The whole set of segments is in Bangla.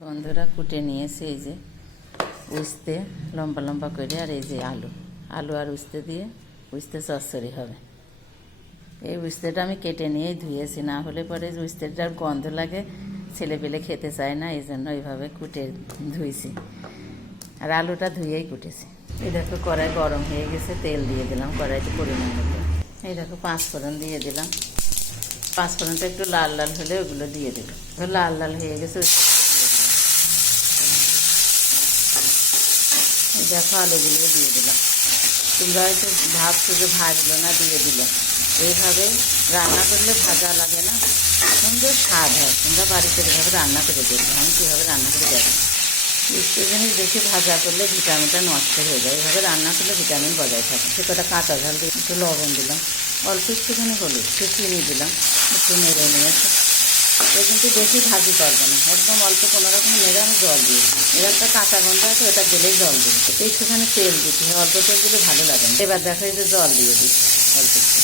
বন্ধুরা কুটে নিয়েছে এই যে উস্তে লম্বা লম্বা করে, আর এই যে আলু আলু আর উস্তে দিয়ে উস্তে চচ্চড়ি হবে। এই উস্তেটা আমি কেটে নিয়েই ধুয়েছি, না হলে পরে উস্তেটার গন্ধ লাগে, ছেলে পেলে খেতে চায় না, এই জন্য এইভাবে কুটে ধুইছি। আর আলুটা ধুয়েই কুটেছি। এই দেখো কড়াই গরম হয়ে গেছে, তেল দিয়ে দিলাম কড়াইতে পরিমাণ মতো। এই দেখো পাঁচফোড়ন দিয়ে দিলাম। পাঁচফোড়নটা একটু লাল লাল হলে ওগুলো দিয়ে দিল। লাল লাল হয়ে গেছে, দেখো আলুগুলো দিয়ে দিলাম। তোমরা হয়তো ভাবছো যে ভাজলো না, দিয়ে দিল। এইভাবে রান্না করলে ভাজা লাগে না, সুন্দর স্বাদ হয়। তোমরা বাড়িতে এভাবে রান্না করে দেখবে, আমি কীভাবে রান্না করে দেখি। একটু জিনিস বেশি ভাজা করলে ভিটামিনটা নষ্ট হয়ে যায়, এভাবে রান্না করলে ভিটামিন বজায় থাকে। সে কটা কাঁচা ঝাল দিয়ে একটু লবণ দিলাম, অল্প একটুখানি হলুদ, একটু চিনি দিলাম, একটু নেড়ে নিয়েছে। এ কিন্তু বেশি ভাজি করবো না, একদম অল্প কোনো রকম নেড়ে আমি জল দিই। এবার একটা কাঁচা গন্ধ আছে, ওটা গেলেই জল দিই। একটুখানি তেল দিতে হয়, অল্প তেল দিলে ভালো লাগে না। এবার দেখো এই যে জল দিয়ে দিই অল্প একটু।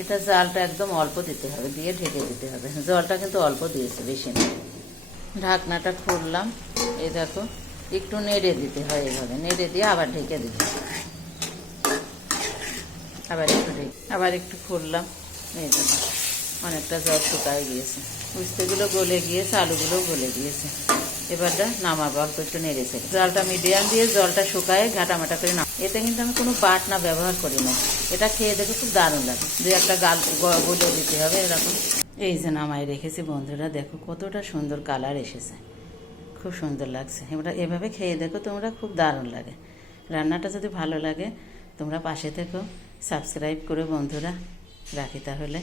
এটা জালটা একদম অল্প দিতে হবে, দিয়ে ঢেকে দিতে হবে। জলটা কিন্তু অল্প দিয়েছে, বেশি না। ঢাকনাটা খুললাম, এই দেখো একটু নেড়ে দিতে হয়, এইভাবে নেড়ে দিয়ে আবার ঢেকে দিতে। আবার একটু খুললাম, এই দেখো অনেকটা জল শুকায় গিয়েছে, উস্তেগুলো গলে গিয়েছে, আলুগুলোও গলে গিয়েছে। এবারটা নামাবো, অল্প একটু নেড়েছে। জলটা মিডিয়াম দিয়ে জলটা শুকায় ঘাটামাটা করে নাম। এতে কিন্তু আমি কোনো বাটনা ব্যবহার করি না। এটা খেয়ে দেখে খুব দারুণ লাগে। দু একটা গাল গলে দিতে হবে এরকম। এই যে নামাই রেখেছি বন্ধুরা, দেখো কতটা সুন্দর কালার এসেছে, খুব সুন্দর লাগছে। এভাবে খেয়ে দেখো তোমরা, খুব দারুণ লাগে। রান্নাটা যদি ভালো লাগে তোমরা পাশে থেকো, সাবস্ক্রাইব করো বন্ধুরা। রাখি তাহলে।